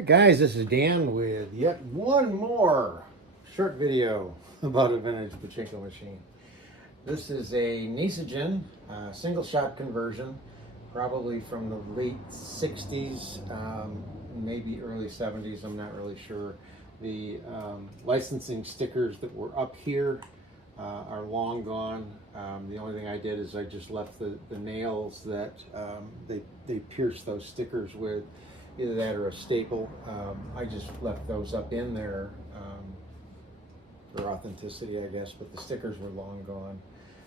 Hi guys, this is Dan with yet one more short video about a vintage pachinko machine. This is a Nishijin Single Shot Conversion, probably from the late 60s, maybe early 70s, I'm not really sure. The licensing stickers that were up here are long gone. The only thing I did is I just left the nails that they pierced those stickers with, either that or a staple. I just left those up in there for authenticity, I guess, but the stickers were long gone.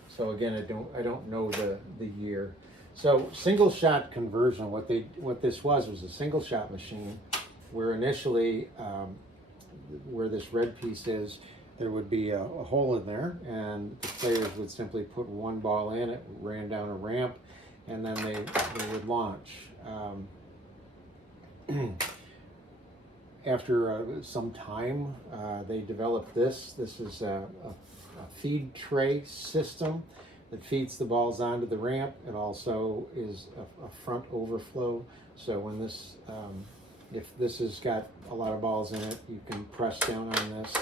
So again, I don't know the year. So single shot conversion, what this was a single shot machine where initially where this red piece is, there would be a hole in there, and the players would simply put one ball in, it ran down a ramp, and then they would launch. After some time, they developed this. This is a feed tray system that feeds the balls onto the ramp. It also is a front overflow. So when this, if this has got a lot of balls in it, you can press down on this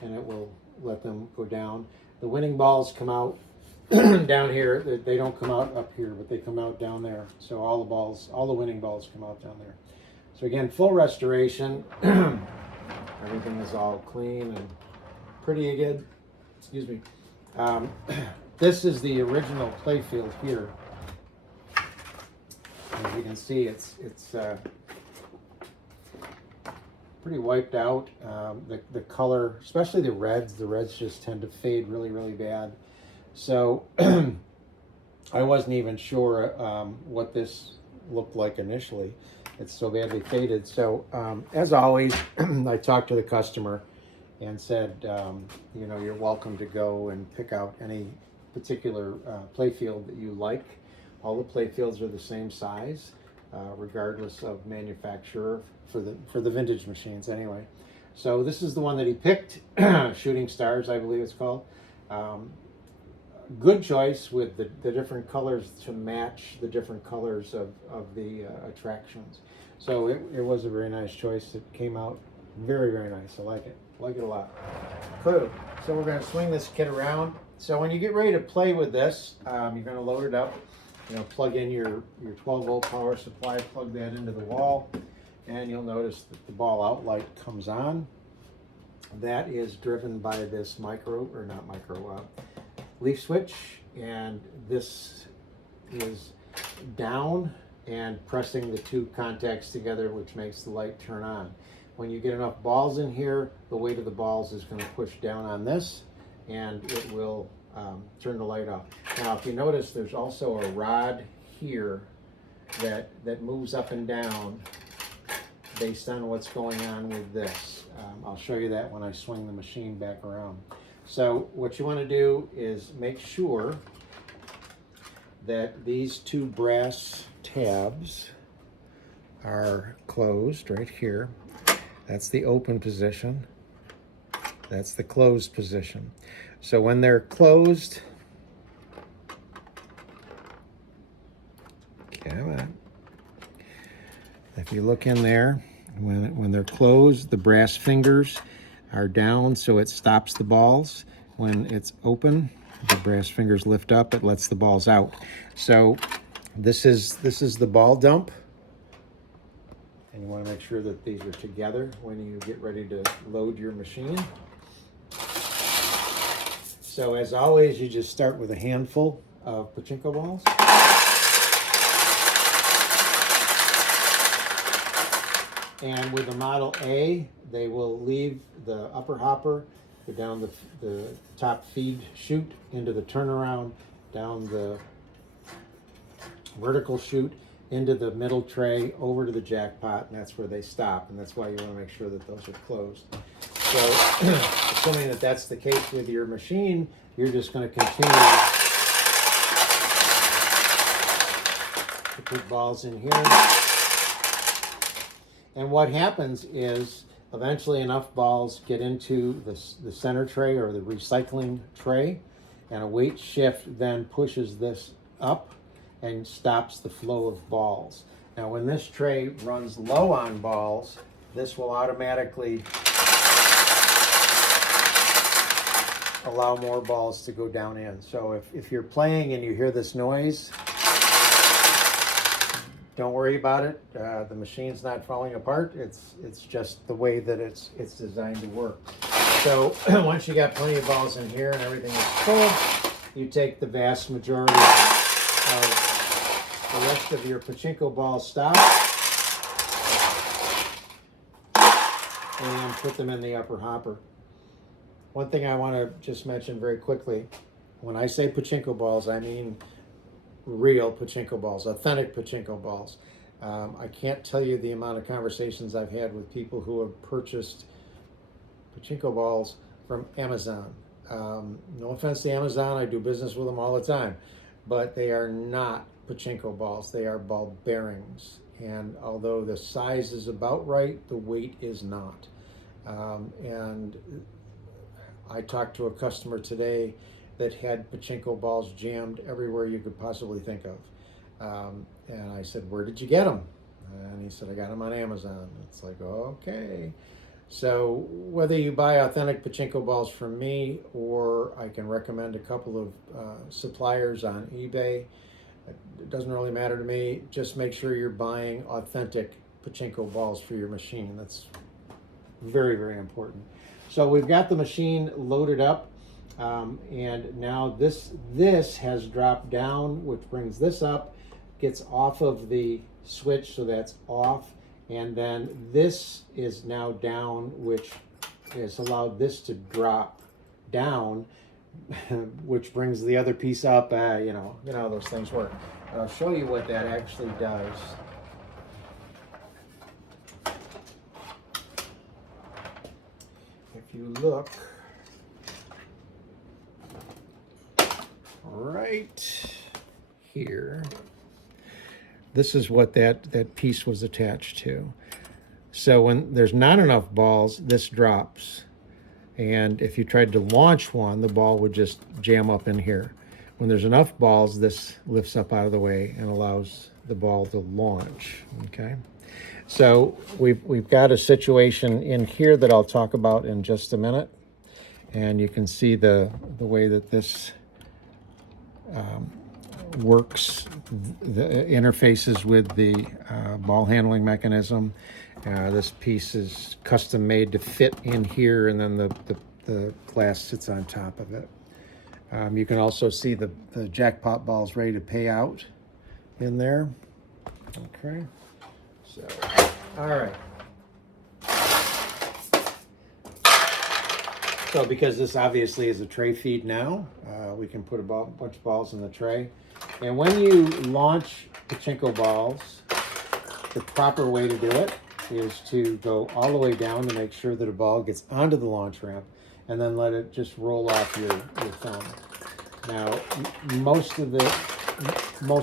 and it will let them go down. The winning balls come out down here. They don't come out up here, but they come out down there. So all the winning balls come out down there. So again, full restoration. Everything is all clean and pretty good. Excuse me. This is the original playfield here. As you can see, it's pretty wiped out. The color, especially the reds just tend to fade really bad. So I wasn't even sure what this looked like initially. It's so badly faded. So as always, I talked to the customer and said, you know, you're welcome to go and pick out any particular playfield that you like. All the playfields are the same size, regardless of manufacturer, for the vintage machines anyway. So this is the one that he picked, Shooting Stars, I believe it's called. Good choice with the different colors to match the different colors of the attractions. So it was a very nice choice. It came out very nice. I like it a lot. Cool. So we're going to swing this kit around. So when you get ready to play with this, you're going to load it up. You know, plug in your 12-volt power supply, plug that into the wall, and you'll notice that the ball out light comes on. That is driven by this leaf switch, and this is down and pressing the two contacts together, which makes the light turn on. When you get enough balls in here, the weight of the balls is going to push down on this, and it will turn the light off. Now, if you notice, there's also a rod here that moves up and down based on what's going on with this. I'll show you that when I swing the machine back around. So what you want to do is make sure that these two brass tabs are closed right here. That's the open position. That's the closed position. So when they're closed, come on. If you look in there, when they're closed, the brass fingers are down, so it stops the balls. When it's open, the brass fingers lift up, it lets the balls out. So this is the ball dump, and you want to make sure that these are together when you get ready to load your machine. So as always, you just start with a handful of pachinko balls. And with the Model A, they will leave the upper hopper, go down the top feed chute into the turnaround, down the vertical chute, into the middle tray, over to the jackpot, and that's where they stop. And that's why you want to make sure that those are closed. So, assuming that that's the case with your machine, you're just going to continue to put balls in here. And what happens is eventually enough balls get into the center tray or the recycling tray, and a weight shift then pushes this up and stops the flow of balls. Now when this tray runs low on balls, this will automatically allow more balls to go down in. So if you're playing and you hear this noise, don't worry about it. The machine's not falling apart. It's just the way that it's designed to work. So once you got plenty of balls in here and everything is full, you take the vast majority of the rest of your pachinko ball stock and put them in the upper hopper. One thing I want to just mention very quickly, when I say pachinko balls, I mean real pachinko balls, authentic pachinko balls. I can't tell you the amount of conversations I've had with people who have purchased pachinko balls from Amazon. No offense to Amazon, I do business with them all the time, but they are not pachinko balls. They are ball bearings. And although the size is about right, the weight is not. And I talked to a customer today that had pachinko balls jammed everywhere you could possibly think of. And I said, "Where did you get them?" And he said, "I got them on Amazon." It's like, okay. So whether you buy authentic pachinko balls from me, or I can recommend a couple of suppliers on eBay, it doesn't really matter to me. Just make sure you're buying authentic pachinko balls for your machine. That's very, very important. So we've got the machine loaded up, and now this has dropped down, which brings this up, gets off of the switch, so that's off. And then this is now down, which has allowed this to drop down, which brings the other piece up. You know how those things work. I'll show you what that actually does. If you look right here, this is what that piece was attached to. So when there's not enough balls, this drops. And if you tried to launch one, the ball would just jam up in here. When there's enough balls, this lifts up out of the way and allows the ball to launch, okay? So we've got a situation in here that I'll talk about in just a minute. And you can see the way that this works, the interfaces with the ball handling mechanism. This piece is custom made to fit in here, and then the glass sits on top of it. You can also see the jackpot balls ready to pay out in there. Okay, so all right. So because this obviously is a tray feed now, we can put a bunch of balls in the tray. And when you launch pachinko balls, the proper way to do it is to go all the way down to make sure that a ball gets onto the launch ramp, and then let it just roll off your thumb. Now, most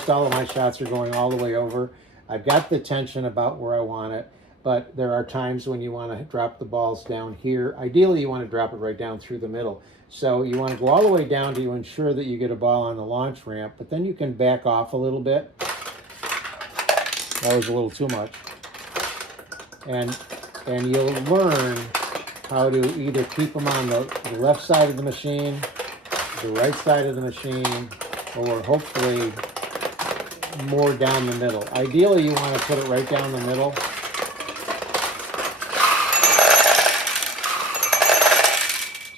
all of my shots are going all the way over. I've got the tension about where I want it, but there are times when you want to drop the balls down here. Ideally, you want to drop it right down through the middle. So you want to go all the way down to ensure that you get a ball on the launch ramp, but then you can back off a little bit. That was a little too much. And you'll learn how to either keep them on the left side of the machine, the right side of the machine, or hopefully more down the middle. Ideally, you want to put it right down the middle.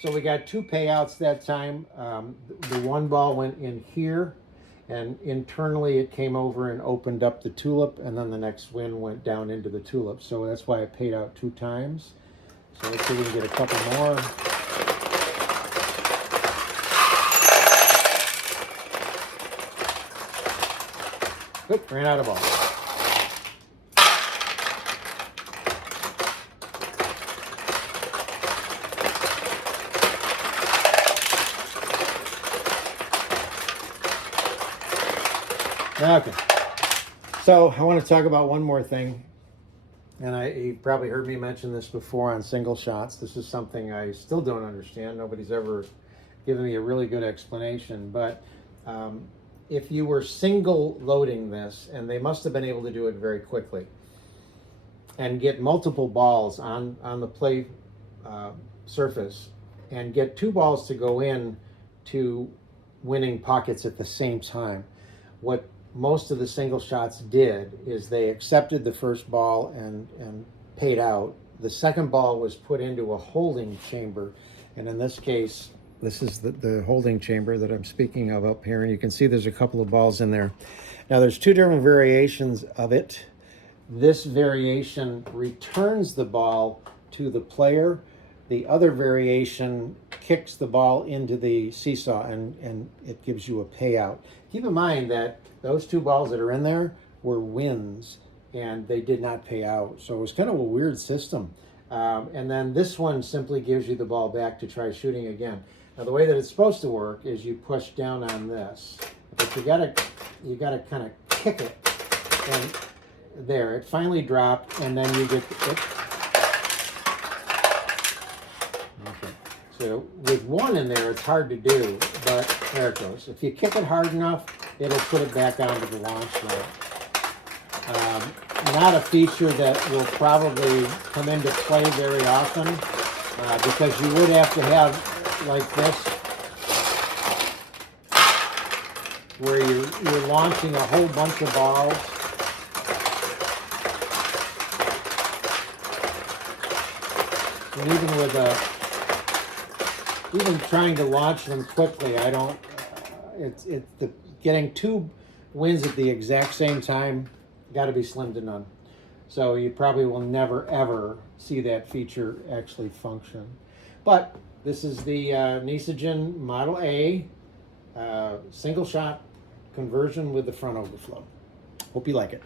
So we got two payouts that time. The one ball went in here, and internally it came over and opened up the tulip, and then the next win went down into the tulip. So that's why I paid out 2 times. So let's see if we can get a couple more. Good, ran out of balls. Okay, so I want to talk about one more thing, and you've probably heard me mention this before on single shots. This is something I still don't understand. Nobody's ever given me a really good explanation, but if you were single loading this, and they must have been able to do it very quickly, and get multiple balls on the play surface, and get 2 balls to go in to winning pockets at the same time. What most of the single shots did is they accepted the first ball and paid out. The second ball was put into a holding chamber, and in this case, this is the holding chamber that I'm speaking of up here, and you can see there's a couple of balls in there. Now there's 2 different variations of it. This variation returns the ball to the player. The other variation kicks the ball into the seesaw, and it gives you a payout. Keep in mind that those 2 balls that are in there were wins, and they did not pay out. So it was kind of a weird system. And then this one simply gives you the ball back to try shooting again. Now the way that it's supposed to work is you push down on this, but you gotta kind of kick it, and there, it finally dropped, and then you get it. Okay. So with 1 in there, it's hard to do, but there it goes. If you kick it hard enough, it'll put it back onto the launch line. Not a feature that will probably come into play very often, because you would have to have like this, where you're launching a whole bunch of balls. And even trying to launch them quickly, I don't. Getting 2 wins at the exact same time, got to be slim to none. So you probably will never ever see that feature actually function. But this is the Nishijin Model A single shot conversion with the front overflow. Hope you like it.